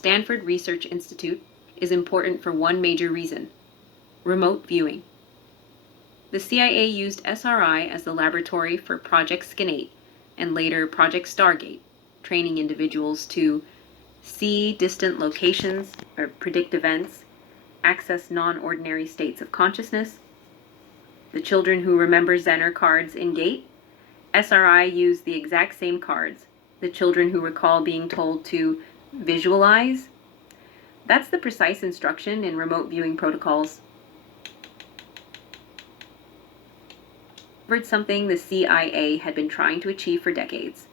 Stanford Research Institute is important for one major reason: remote viewing. The CIA used SRI as the laboratory for Project Skin8 and later Project Stargate, training individuals to see distant locations or predict events, access non-ordinary states of consciousness. The children who remember Zener cards in GATE, SRI used the exact same cards. The children who recall being told to visualize, that's the precise instruction in remote viewing protocols. Something the CIA had been trying to achieve for decades: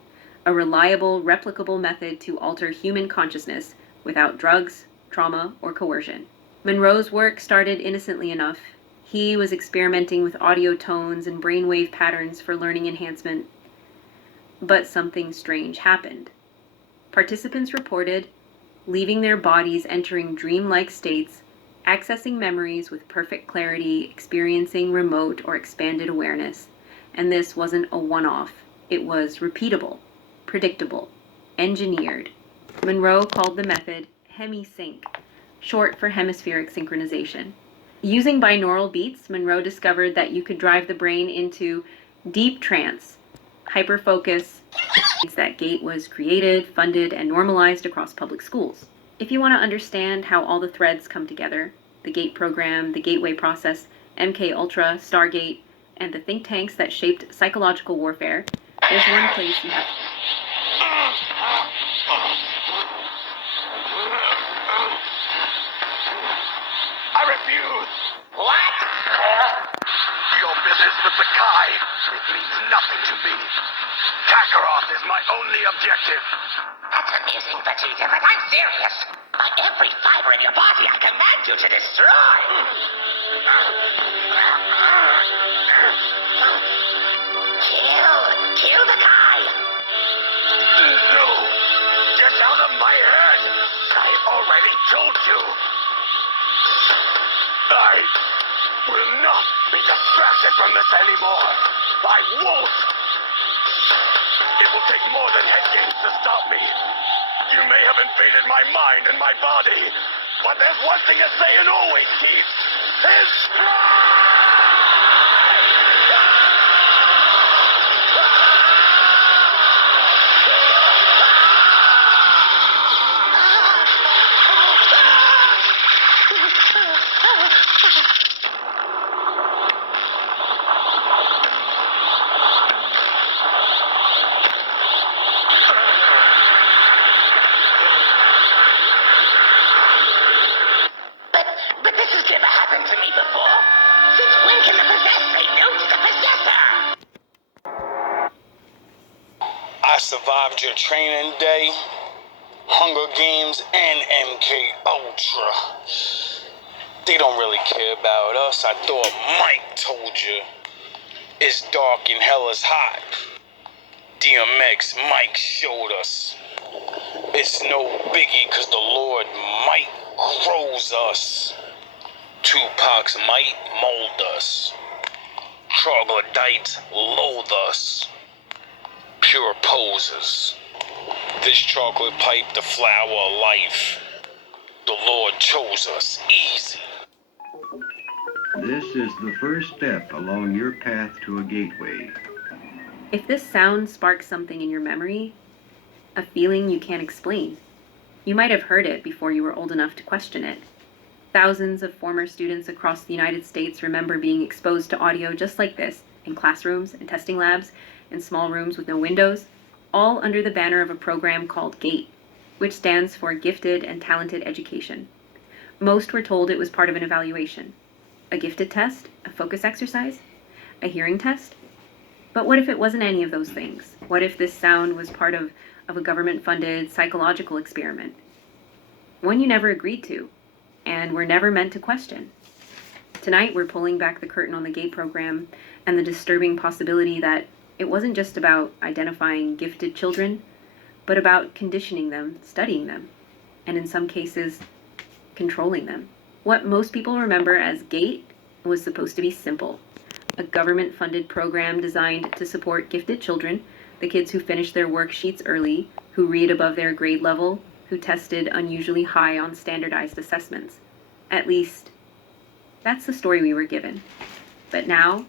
a reliable, replicable method to alter human consciousness without drugs, trauma, or coercion. Monroe's work started innocently enough. He was experimenting with audio tones and brainwave patterns for learning enhancement. But something strange happened. Participants reported leaving their bodies, entering dreamlike states, accessing memories with perfect clarity, experiencing remote or expanded awareness. And this wasn't a one-off. It was repeatable, predictable, engineered. Monroe called the method hemisync, short for hemispheric synchronization. Using binaural beats, Monroe discovered that you could drive the brain into deep trance, hyperfocus. That GATE was created, funded, and normalized across public schools. If you want to understand how all the threads come together, the GATE program, the Gateway process, MK Ultra, Stargate, and the think tanks that shaped psychological warfare, there's one place you have to... I refuse! What? Your business with the Kai, it means nothing to me. Kakarot is my only objective. That's amusing, Vegeta, but I'm serious. By every fiber in your body, I command you to destroy. Kill the Kai. No, get out of my head. I've already told you. I will not be distracted from this anymore. I won't. It will take more than head games to stop me. You may have invaded my mind and my body, but there's one thing a Saiyan always keeps: his pride! But this has never happened to me before. Since when can the possessed say no to the possessor? I survived your training day, Hunger Games, and MK Ultra. They don't really care about us. I thought Mike told you. It's dark and hell is hot. DMX, Mike showed us. It's no biggie, cause the Lord might grows us. Tupac's might mold us. Troglodytes loathe us. Pure posers. This chocolate pipe, the flower of life. The Lord chose us easy. This is the first step along your path to a gateway. If this sound sparks something in your memory, a feeling you can't explain, you might have heard it before you were old enough to question it. Thousands of former students across the United States remember being exposed to audio just like this in classrooms and testing labs, in small rooms with no windows, all under the banner of a program called GATE, which stands for Gifted and Talented Education. Most were told it was part of an evaluation. A gifted test? A focus exercise? A hearing test? But what if it wasn't any of those things? What if this sound was part of a government-funded psychological experiment? One you never agreed to, and were never meant to question. Tonight, we're pulling back the curtain on the GATE program and the disturbing possibility that it wasn't just about identifying gifted children, but about conditioning them, studying them, and in some cases, controlling them. What most people remember as GATE was supposed to be simple: a government-funded program designed to support gifted children, the kids who finish their worksheets early, who read above their grade level, who tested unusually high on standardized assessments. At least, that's the story we were given. But now,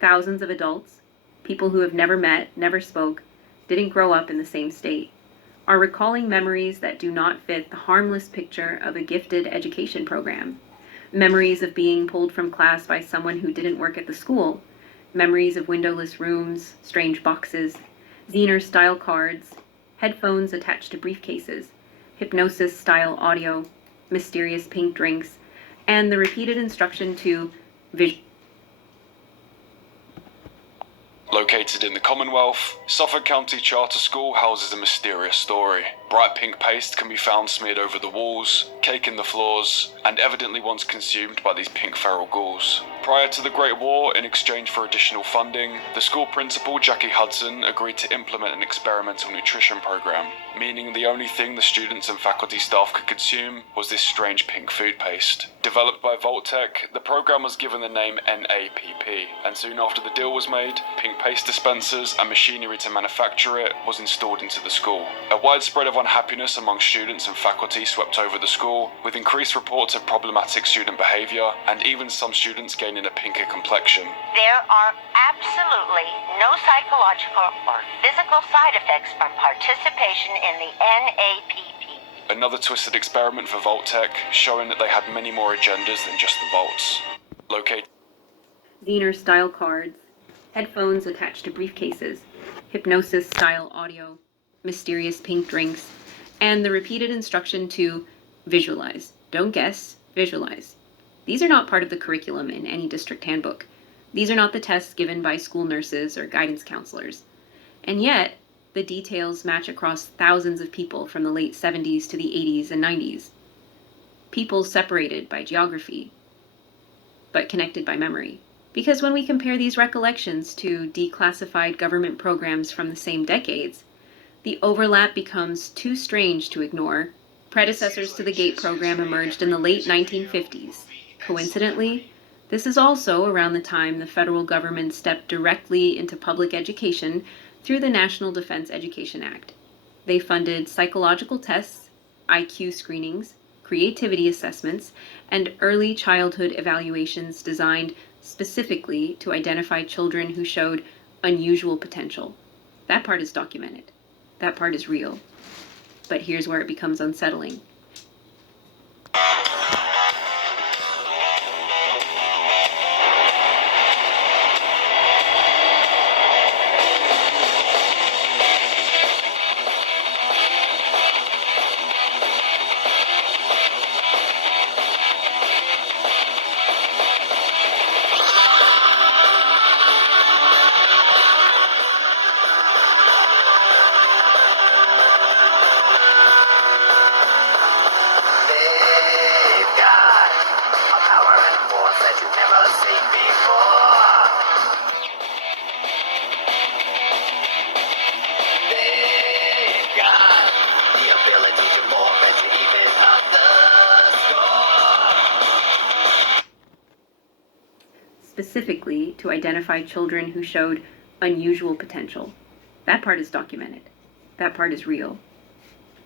thousands of adults, people who have never met, never spoke, didn't grow up in the same state, are recalling memories that do not fit the harmless picture of a gifted education program. Memories of being pulled from class by someone who didn't work at the school. Memories of windowless rooms, strange boxes, Zener-style cards, headphones attached to briefcases, hypnosis-style audio, mysterious pink drinks, and the repeated instruction to Located in the Commonwealth, Suffolk County Charter School houses a mysterious story. Bright pink paste can be found smeared over the walls, cake in the floors, and evidently once consumed by these pink feral ghouls. Prior to the Great War, in exchange for additional funding, the school principal, Jackie Hudson, agreed to implement an experimental nutrition program, meaning the only thing the students and faculty staff could consume was this strange pink food paste. Developed by Vault-Tec, the program was given the name NAPP, and soon after the deal was made, pink paste dispensers and machinery to manufacture it was installed into the school. A widespread of unhappiness among students and faculty swept over the school, with increased reports of problematic student behavior, and even some students gaining a pinker complexion. There are absolutely no psychological or physical side effects from participation in the NAPP. Another twisted experiment for Vault-Tec, showing that they had many more agendas than just the vaults. Located Zener-style cards, headphones attached to briefcases, hypnosis-style audio, mysterious pink drinks, and the repeated instruction to visualize. Don't guess, visualize. These are not part of the curriculum in any district handbook. These are not the tests given by school nurses or guidance counselors. And yet, the details match across thousands of people from the late 70s to the 80s and 90s. People separated by geography, but connected by memory. Because when we compare these recollections to declassified government programs from the same decades, the overlap becomes too strange to ignore. Predecessors to the GATE program emerged in the late 1950s. Coincidentally, this is also around the time the federal government stepped directly into public education through the National Defense Education Act. They funded psychological tests, IQ screenings, creativity assessments, and early childhood evaluations designed specifically to identify children who showed unusual potential. That part is documented. That part is real. But here's where it becomes unsettling. Specifically to identify children who showed unusual potential. That part is documented. That part is real.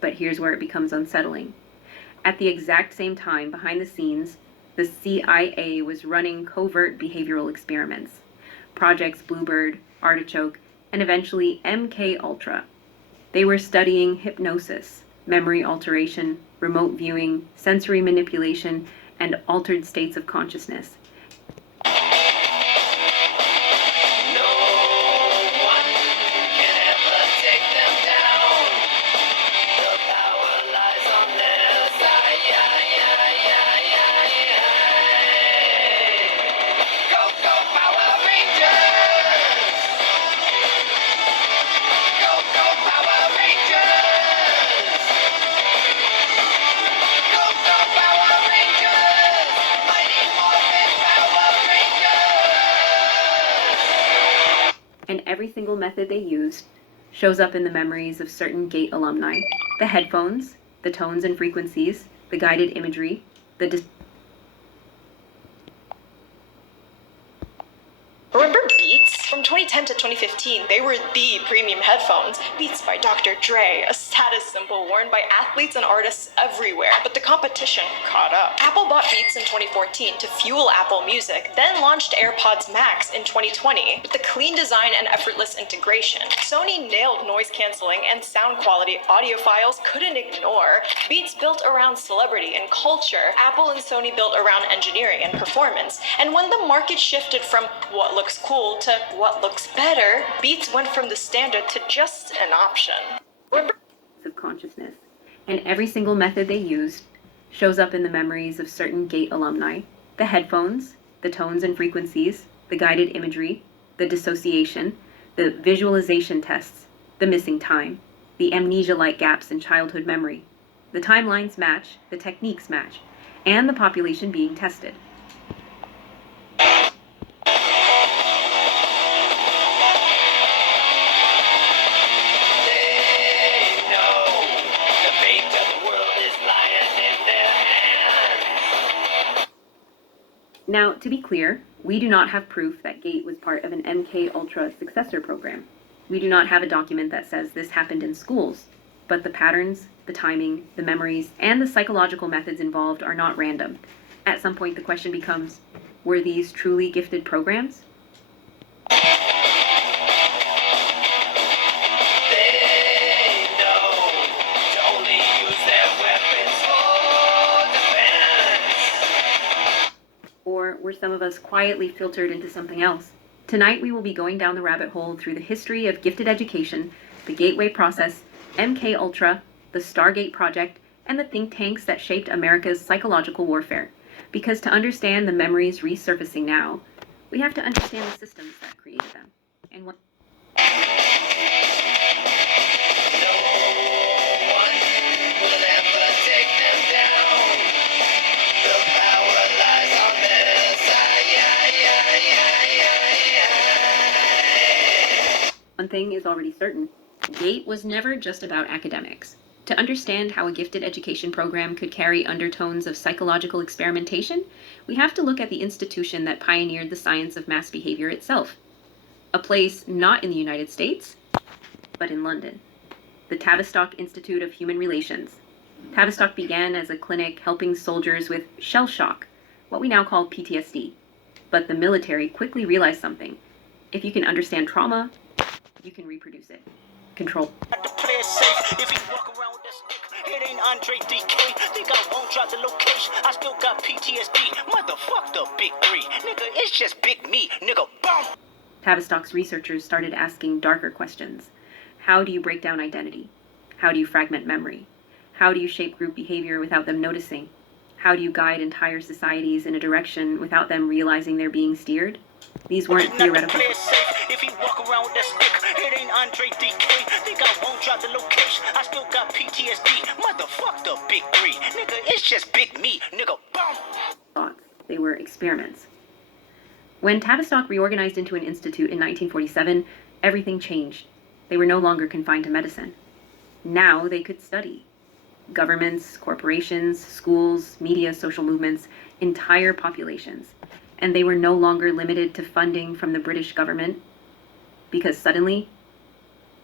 But here's where it becomes unsettling. At the exact same time, behind the scenes, the CIA was running covert behavioral experiments. Projects Bluebird, Artichoke, and eventually MK Ultra. They were studying hypnosis, memory alteration, remote viewing, sensory manipulation, and altered states of consciousness. And every single method they used shows up in the memories of certain GATE alumni. The headphones, the tones and frequencies, the guided imagery, Remember Beats from 2010 to 2015, they were the premium headphones. Beats by Dr. Dre, a status symbol worn by athletes and artists everywhere. But the competition caught up. Apple bought Beats in 2014 to fuel Apple Music, then launched AirPods Max in 2020. With the clean design and effortless integration, Sony nailed noise canceling and sound quality audiophiles couldn't ignore. Beats built around celebrity and culture. Apple and Sony built around engineering and performance. And when the market shifted from what looks cool to what looks better, Beats went from the standard to just an option. Of consciousness, and every single method they used shows up in the memories of certain GATE alumni. The headphones, the tones and frequencies, the guided imagery, the dissociation, the visualization tests, the missing time, the amnesia-like gaps in childhood memory. The timelines match, the techniques match, and the population being tested. Now, to be clear, we do not have proof that GATE was part of an MK Ultra successor program. We do not have a document that says this happened in schools, but the patterns, the timing, the memories, and the psychological methods involved are not random. At some point, the question becomes, were these truly gifted programs? Or were some of us quietly filtered into something else? Tonight we will be going down the rabbit hole through the history of gifted education, the Gateway Process, MK Ultra, the Stargate Project, and the think tanks that shaped America's psychological warfare. Because to understand the memories resurfacing now, we have to understand the systems that created them. And what One thing is already certain. GATE was never just about academics. To understand how a gifted education program could carry undertones of psychological experimentation, we have to look at the institution that pioneered the science of mass behavior itself. A place not in the United States, but in London. The Tavistock Institute of Human Relations. Tavistock began as a clinic helping soldiers with shell shock, what we now call PTSD. But the military quickly realized something. If you can understand trauma, you can reproduce it. Control. It ain't Andre DK. Think I won't drop the location. I still got PTSD. Motherfuck the big three. Nigga, it's just big me. Nigga, boom. Tavistock's researchers started asking darker questions. How do you break down identity? How do you fragment memory? How do you shape group behavior without them noticing? How do you guide entire societies in a direction without them realizing they're being steered? These weren't theoretical. If you walk around with that stick, it ain't Andre DK. Think I won't drop the location. I still got PTSD. Motherfuck the big three. Nigga, it's just big me. Nigga, boom. Thoughts. They were experiments. When Tavistock reorganized into an institute in 1947, everything changed. They were no longer confined to medicine. Now they could study. Governments, corporations, schools, media, social movements, entire populations. And they were no longer limited to funding from the British government, because suddenly,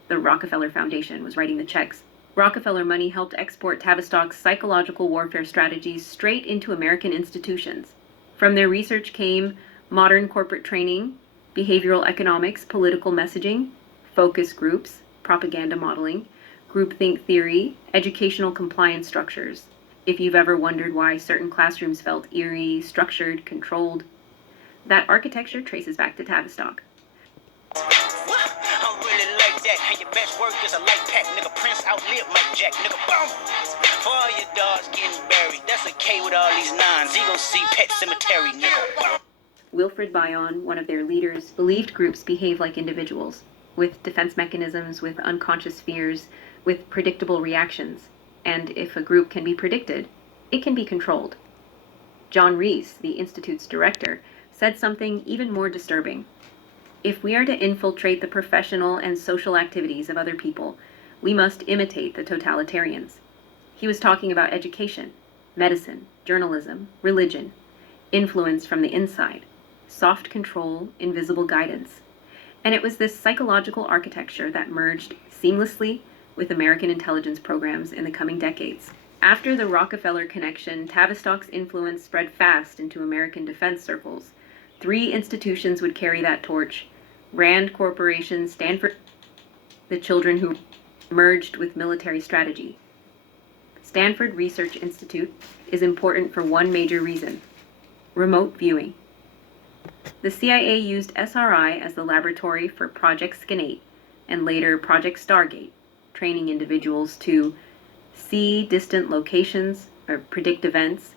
the Rockefeller Foundation was writing the checks. Rockefeller money helped export Tavistock's psychological warfare strategies straight into American institutions. From their research came modern corporate training, behavioral economics, political messaging, focus groups, propaganda modeling, groupthink theory, educational compliance structures. If you've ever wondered why certain classrooms felt eerie, structured, controlled, that architecture traces back to Tavistock. I'm really like that. And your best work is a light pack. Nigga, Prince outlived Mike Jack. Nigga, boom. For all your dogs getting buried, that's a K with all these nines. He gon' see Pet Cemetery, nigga. Wilfred Bion, one of their leaders, believed groups behave like individuals, with defense mechanisms, with unconscious fears, with predictable reactions. And if a group can be predicted, it can be controlled. John Reese, the Institute's director, said something even more disturbing. If we are to infiltrate the professional and social activities of other people, we must imitate the totalitarians. He was talking about education, medicine, journalism, religion, influence from the inside, soft control, invisible guidance. And it was this psychological architecture that merged seamlessly with American intelligence programs in the coming decades. After the Rockefeller connection, Tavistock's influence spread fast into American defense circles. 3 institutions would carry that torch: Rand Corporation, Stanford, the children who merged with military strategy. Stanford Research Institute is important for one major reason: remote viewing. The CIA used SRI as the laboratory for Project Skinate and later Project Stargate, training individuals to see distant locations or predict events,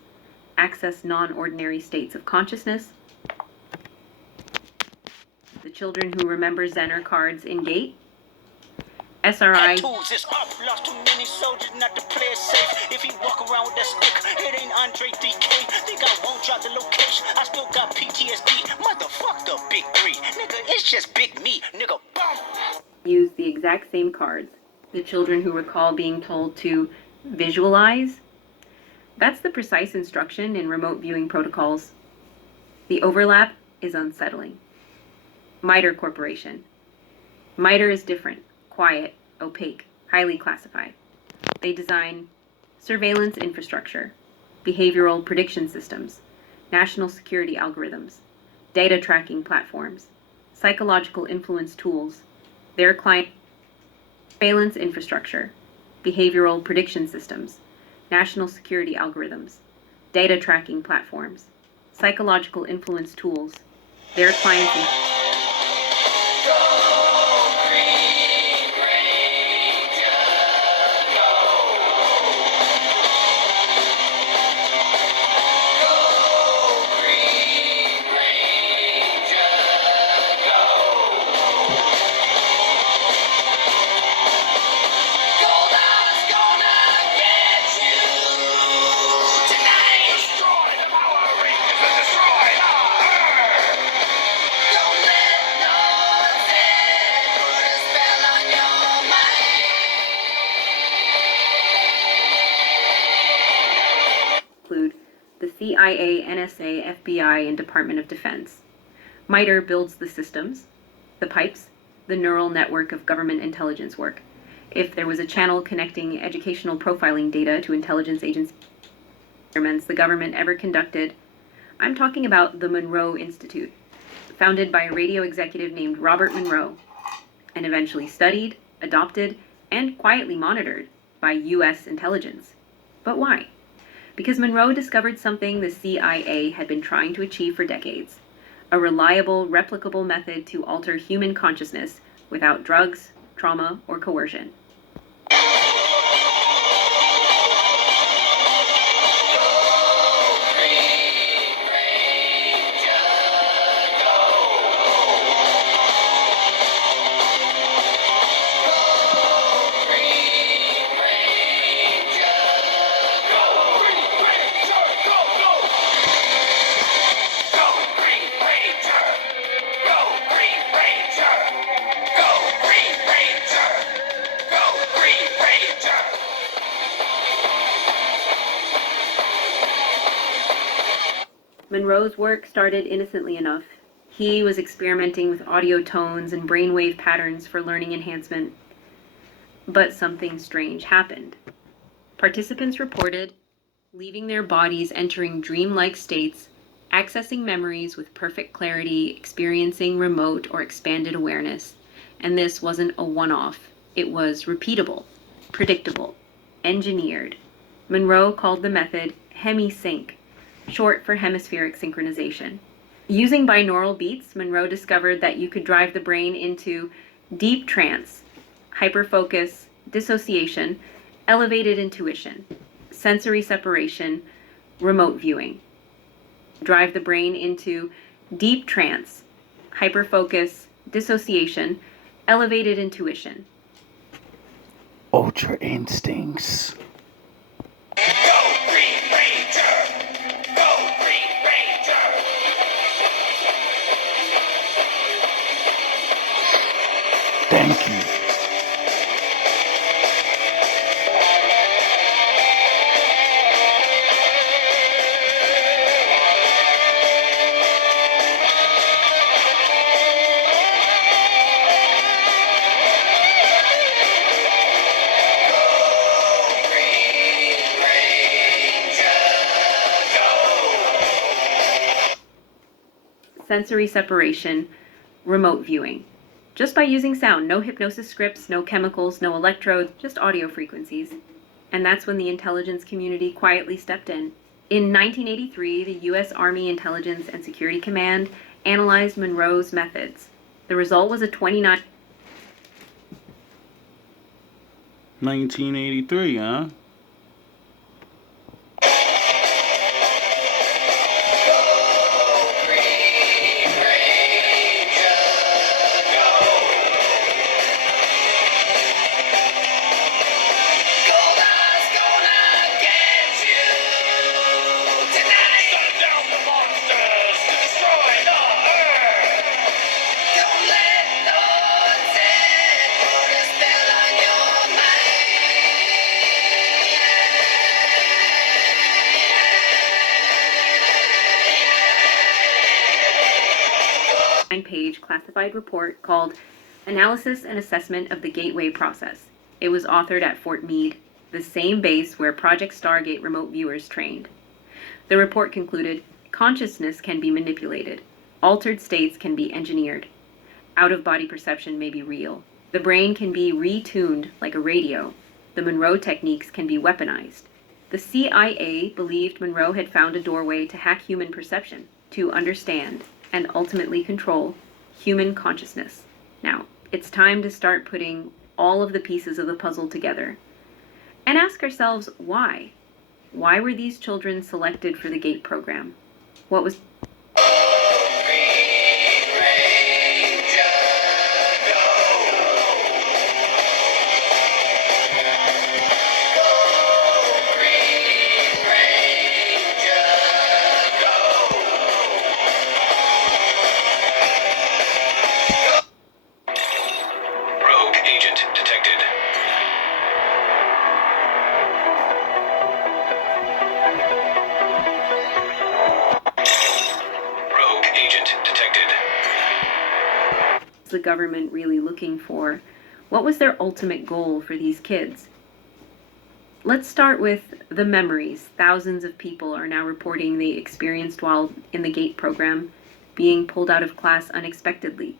access non-ordinary states of consciousness. The children who remember Zener cards in Gate. SRI Tattoos is up, lost too many soldiers not to play it safe. If he walk around with that stick, it ain't Andre DK. Think I won't drop the location, I still got PTSD. Motherfuck the big 3, nigga, it's just big me, nigga, boom. use the exact same cards. The children who recall being told to visualize. That's the precise instruction in remote viewing protocols. The overlap is unsettling. MITRE Corporation. MITRE is different, quiet, opaque, highly classified. They design surveillance infrastructure, behavioral prediction systems, national security algorithms, data tracking platforms, psychological influence tools. Their client surveillance infrastructure, behavioral prediction systems, national security algorithms, data tracking platforms, psychological influence tools. Their clients include the CIA, NSA, FBI, and Department of Defense. MITRE builds the systems, the pipes, the neural network of government intelligence work. If there was a channel connecting educational profiling data to intelligence agency experiments the government ever conducted, I'm talking about the Monroe Institute, founded by a radio executive named Robert Monroe, and eventually studied, adopted, and quietly monitored by U.S. intelligence. But why? Because Monroe discovered something the CIA had been trying to achieve for decades: a reliable, replicable method to alter human consciousness without drugs, trauma, or coercion. Monroe's work started innocently enough. He was experimenting with audio tones and brainwave patterns for learning enhancement. But something strange happened. Participants reported leaving their bodies, entering dreamlike states, accessing memories with perfect clarity, experiencing remote or expanded awareness. And this wasn't a one-off. It was repeatable, predictable, engineered. Monroe called the method hemisync, short for hemispheric synchronization. Using binaural beats, Monroe discovered that you could drive the brain into deep trance, hyperfocus, dissociation, elevated intuition, sensory separation, remote viewing. Drive the brain into deep trance, hyperfocus, dissociation, elevated intuition. Ultra instincts. Thank you. sensory separation, remote viewing. Just by using sound, no hypnosis scripts, no chemicals, no electrodes, just audio frequencies. And that's when the intelligence community quietly stepped in. In 1983, the U.S. Army Intelligence and Security Command analyzed Monroe's methods. The result was a 1983, huh? page classified report called Analysis and Assessment of the Gateway Process. It was authored at Fort Meade, the same base where Project Stargate remote viewers trained. The report concluded, consciousness can be manipulated. Altered states can be engineered. Out-of-body perception may be real. The brain can be retuned like a radio. The Monroe techniques can be weaponized. The CIA believed Monroe had found a doorway to hack human perception, to understand and ultimately control human consciousness. Now, it's time to start putting all of the pieces of the puzzle together and ask ourselves why. Why were these children selected for the GATE program? What was the government really looking for? What was their ultimate goal for these kids? Let's start with the memories. Thousands of people are now reporting they experienced while in the GATE program, being pulled out of class unexpectedly,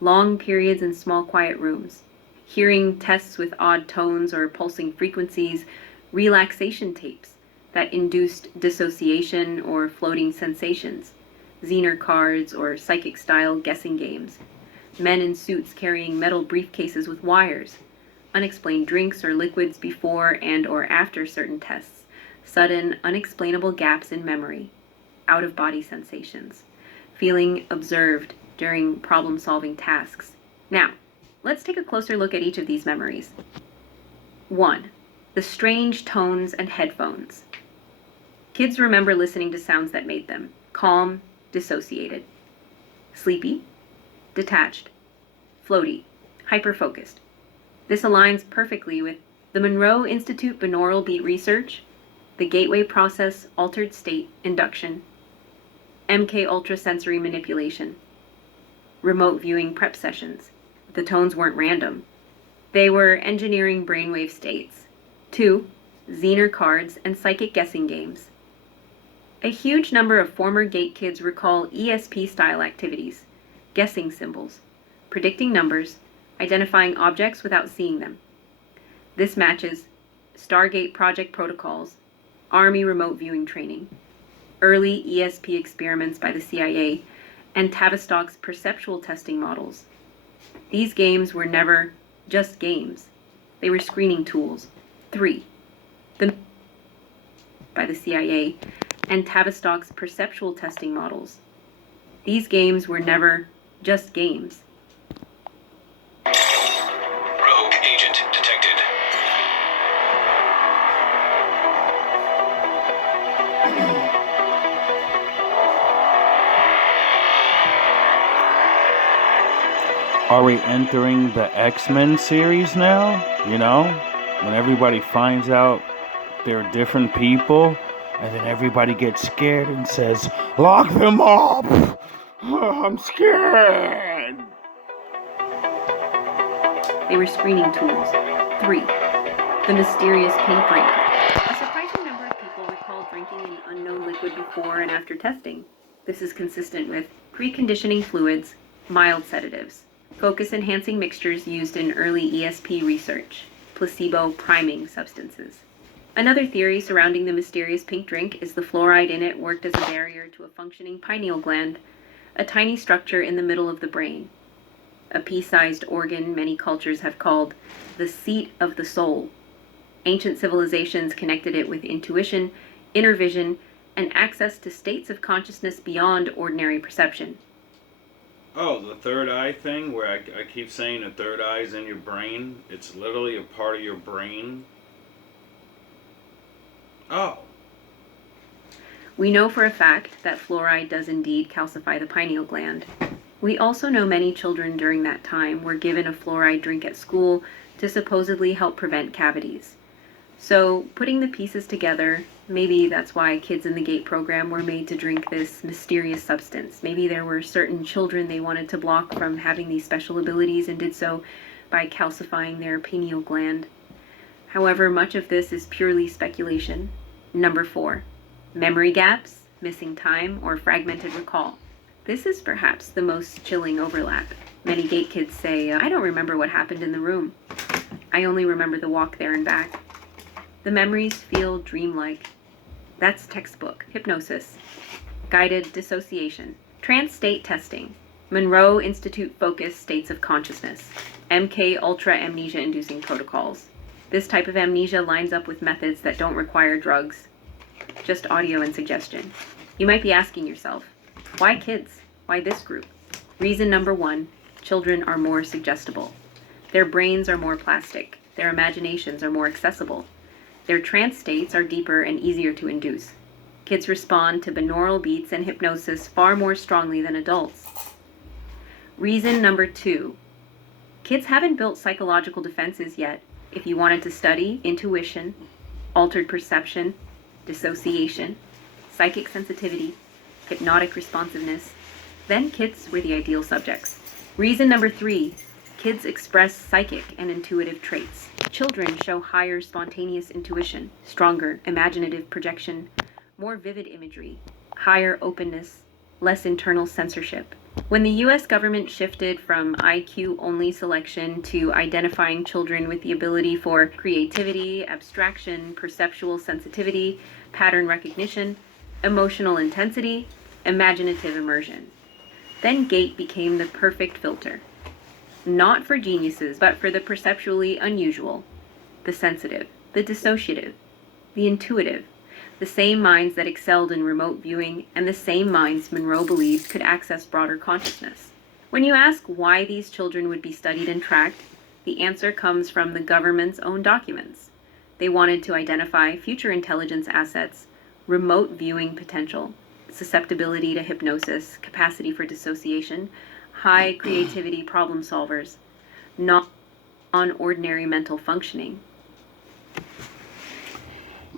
long periods in small quiet rooms, hearing tests with odd tones or pulsing frequencies, relaxation tapes that induced dissociation or floating sensations, Zener cards or psychic-style guessing games, men in suits carrying metal briefcases with wires, unexplained drinks or liquids before and or after certain tests, sudden, unexplainable gaps in memory, out-of-body sensations, feeling observed during problem-solving tasks. Now, let's take a closer look at each of these memories. 1. The strange tones and headphones. Kids remember listening to sounds that made them calm, dissociated, sleepy, detached, floaty, hyper-focused. This aligns perfectly with the Monroe Institute binaural beat research, the gateway process altered state induction, MK ultrasensory manipulation, remote viewing prep sessions. The tones weren't random. They were engineering brainwave states. 2. Zener cards and psychic guessing games. A huge number of former GATE kids recall ESP-style activities, guessing symbols, predicting numbers, identifying objects without seeing them. This matches Stargate project protocols, Army remote viewing training, early ESP experiments by the CIA, and Tavistock's perceptual testing models. These games were never just games. They were screening tools. 3. By the CIA and Tavistock's perceptual testing models. These games were never just games. Rogue agent detected. Are we entering the X-Men series now? You know? When everybody finds out they're different people, and then everybody gets scared and says, "Lock them up! I'm scared!" They were screening tools. 3. The mysterious pink drink. A surprising number of people recall drinking an unknown liquid before and after testing. This is consistent with preconditioning fluids, mild sedatives, focus-enhancing mixtures used in early ESP research, placebo priming substances. Another theory surrounding the mysterious pink drink is the fluoride in it worked as a barrier to a functioning pineal gland, a tiny structure in the middle of the brain. A pea-sized organ many cultures have called the seat of the soul. Ancient civilizations connected it with intuition, inner vision, and access to states of consciousness beyond ordinary perception. Oh, the third eye thing, where I keep saying the third eye is in your brain. It's literally a part of your brain. Oh. We know for a fact that fluoride does indeed calcify the pineal gland. We also know many children during that time were given a fluoride drink at school to supposedly help prevent cavities. So, putting the pieces together, maybe that's why kids in the GATE program were made to drink this mysterious substance. Maybe there were certain children they wanted to block from having these special abilities and did so by calcifying their pineal gland. However, much of this is purely speculation. Number 4. Memory gaps, missing time, or fragmented recall. This is perhaps the most chilling overlap. Many GATE kids say, I don't remember what happened in the room. I only remember the walk there and back. The memories feel dreamlike. That's textbook hypnosis. Guided dissociation. Trance state testing. Monroe Institute focused states of consciousness. MK Ultra amnesia inducing protocols. This type of amnesia lines up with methods that don't require drugs, just audio and suggestion. You might be asking yourself, why kids? Why this group? Reason number 1, children are more suggestible. Their brains are more plastic. Their imaginations are more accessible. Their trance states are deeper and easier to induce. Kids respond to binaural beats and hypnosis far more strongly than adults. Reason number 2, kids haven't built psychological defenses yet. If you wanted to study intuition, altered perception, dissociation, psychic sensitivity, hypnotic responsiveness, then kids were the ideal subjects. Reason number 3, kids express psychic and intuitive traits. Children show higher spontaneous intuition, stronger imaginative projection, more vivid imagery, higher openness, less internal censorship. When the U.S. government shifted from IQ-only selection to identifying children with the ability for creativity, abstraction, perceptual sensitivity, pattern recognition, emotional intensity, imaginative immersion, then GATE became the perfect filter. Not for geniuses, but for the perceptually unusual, the sensitive, the dissociative, the intuitive, the same minds that excelled in remote viewing and the same minds Monroe believed could access broader consciousness. When you ask why these children would be studied and tracked, the answer comes from the government's own documents. They wanted to identify future intelligence assets, remote viewing potential, susceptibility to hypnosis, capacity for dissociation, high creativity problem solvers, non-ordinary mental functioning.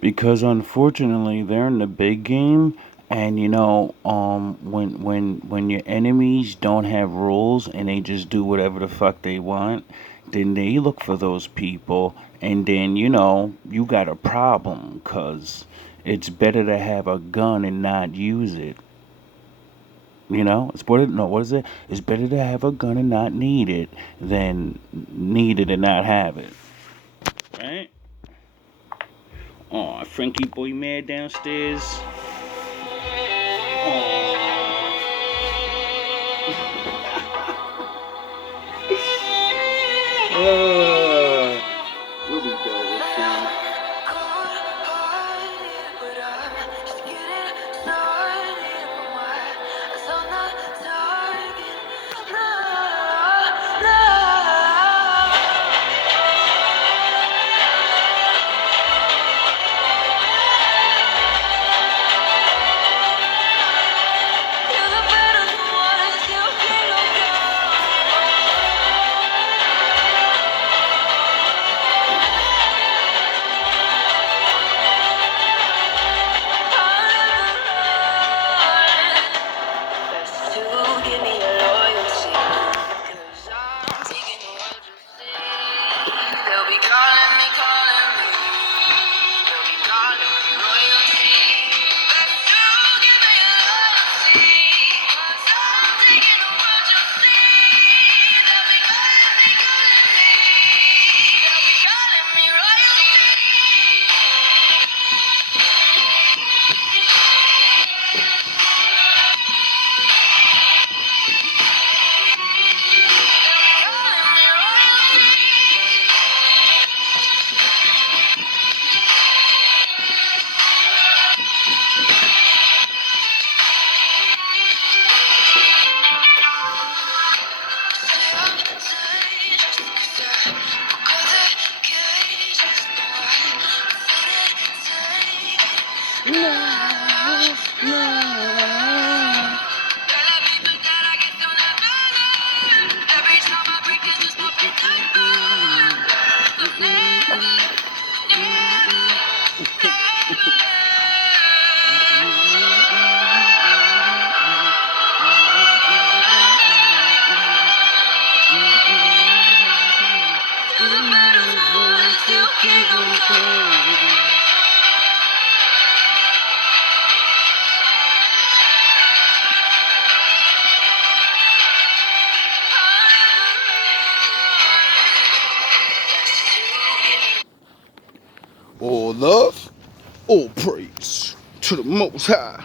Because unfortunately they're in the big game, and when your enemies don't have rules and they just do whatever the fuck they want, then they look for those people, and then you got a problem, cause it's better to have a gun and not use it. It's better. No, what is it? It's better to have a gun and not need it than need it and not have it. Right? Oh, Frankie boy mad downstairs. We'll be done soon. All love, all praise to the Most High.